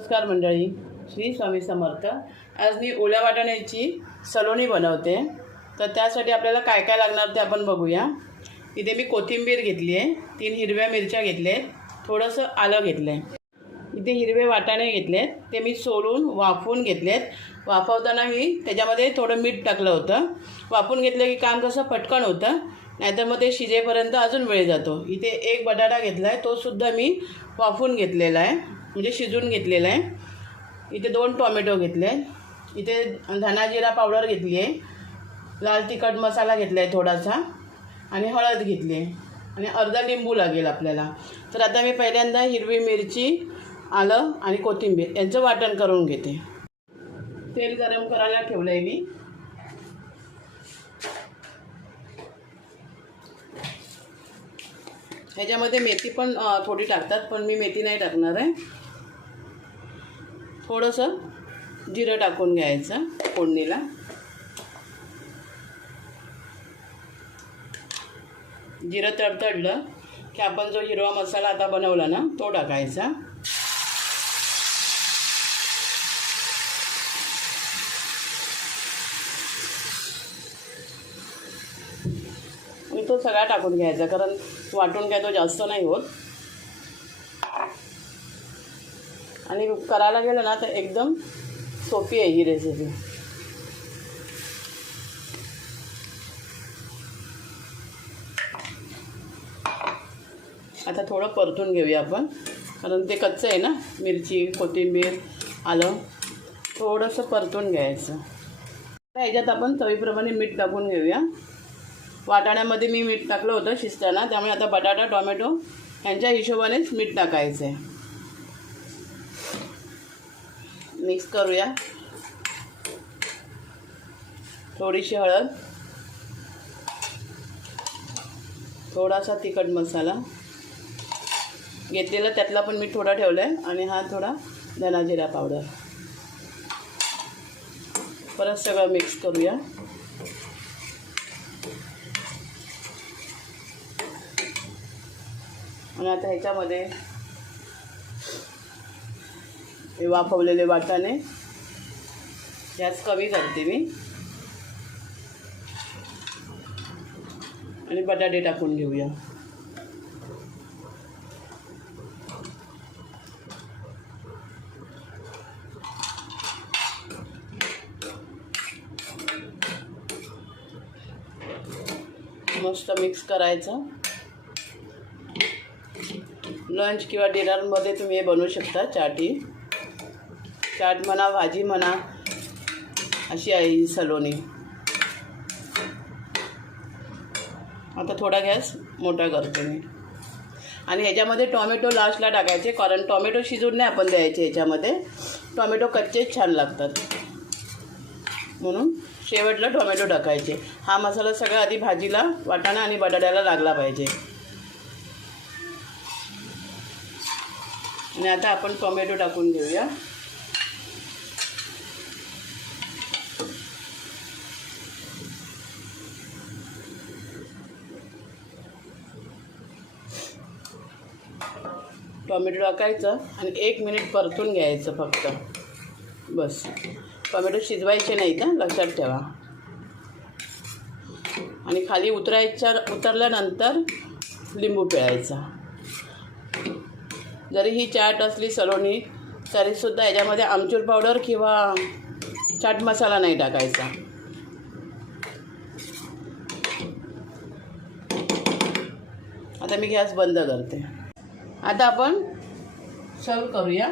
नमस्कार मंडळी श्री स्वामी समर्थ. आज मी ओल्या वाटाण्याची सलोनी बनवते. तर त्यासाठी आपल्याला काय काय लागणार ते आपण बघूया. इथे मी कोथिंबीर घेतली आहे तीन हिरव्या मिरच्या घेतल्या आहेत थोडंसं आलं घेतलं आहे इथे हिरवे वाटाणे घेतलेत ते मी सोलून वाफवून घेतलेत वाफवताना मी त्याच्यामध्ये थोडं मीठ टाकलं होतं. वाफून घेतलं की काम कसं पटकन होतं नाहीतर मग ते शिजेपर्यंत अजून वेळ जातो. इथे एक बटाटा घेतला आहे तोसुद्धा मी वाफून घेतलेला आहे. म्हणजे शिजून घेतलेलं आहे. इथे दोन टॉमॅटो घेतले आहेत. इथे धना जिरा पावडर घेतली आहे. लाल तिखट मसाला घेतला आहे थोडासा. आणि हळद घेतली आहे. आणि अर्धा लिंबू लागेल आपल्याला. तर आता मी पहिल्यांदा हिरवी मिरची आलं आणि कोथिंबीर यांचं वाटण करून घेते. तेल गरम करायला ठेवलं आहे मी. ह्याच्यामध्ये मेथी पण थोडी टाकतात पण मी मेथी नाही टाकणार आहे. थोडंसं जिरं टाकून घ्यायचं फोडणीला. जिरं तडतडलं की आपण जो हिरवा मसाला आता बनवला ना तो टाकायचा. तो सगळा टाकून घ्यायचा कारण वाटून काय तो जास्त नाही होत. आणि करायला गेलं ना तर एकदम सोपी आहे ही रेसिपी आता थोडं परतून घेऊया आपण कारण ते कच्चं आहे ना मिरची कोथिंबीर आलं. थोडंसं परतून घ्यायचं. आता ह्याच्यात आपण चवीप्रमाणे मीठ टाकून घेऊया. वाटाण्यामध्ये मी मीठ टाकलं होतं शिजताना त्यामुळे आता बटाटा टोमॅटो यांच्या हिशोबानेच मीठ टाकायचं. आहे मिक्स करूया. थोडीशी हळद. थोडासा तिखट मसाला. घेतलेला त्यातला पण मी थोडा ठेवला आहे आणि हा थोडा धनाजिरा पावडर. परत सगळं मिक्स करूया. आणि आता ह्याच्यामध्ये हे वाफवलेले वाटाणे. गॅस कमी करते मी. आणि बटाटे टाकून घेऊया. मस्त मिक्स करायचं. लंच किंवा डिनरमध्ये तुम्ही हे बनवू शकता चाटी. चाट म्हणा भाजी म्हणा अशी आहे ही सलोनी. आता थोडा गॅस मोठा करते मी. आणि ह्याच्यामध्ये टॉमॅटो लास्टला टाकायचे कारण टॉमॅटो शिजून नाही आपण द्यायचे ह्याच्यामध्ये. टॉमॅटो कच्चेच छान लागतात. म्हणून शेवटला टोमॅटो टाकायचे. हा मसाला सगळा आधी भाजीला वाटाणा आणि बटाट्याला लागला पाहिजे. आणि आता आपण टोमॅटो टाकून घेऊया. टोमॅटो टाकायचं आणि एक मिनिट परतून घ्यायचं फक्त. बस. टोमॅटो शिजवायचे नाही का लक्षात ठेवा. आणि खाली उतरायच्या उतरल्यानंतर लिंबू पिळायचा. जरी ही चाट असली सलोनी तरीसुद्धा याच्यामध्ये आमचूर पावडर किंवा चाट मसाला नाही टाकायचा. आता मी गॅस बंद करते. आता आपण सर्व करूया.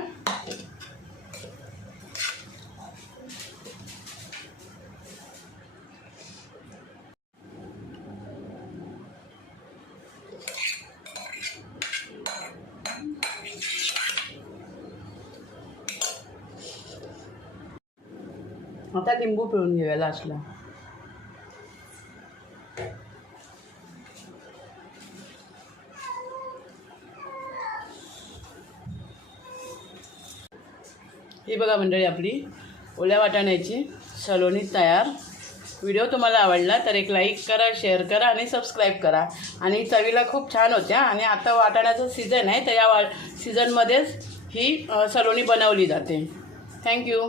आता लिंबू पिळून घेऊया लास्टला ही बघा मंडळी आपली ओल्या वाटाण्याची सलोनी तयार. व्हिडिओ तुम्हाला आवडला तर एक लाईक करा शेअर करा आणि सबस्क्राईब करा. आणि चवीला खूप छान होत्या आणि आता वाटाण्याचं सीझन आहे तर या वा सीझनमध्येच ही सलोनी बनवली जाते. थँक्यू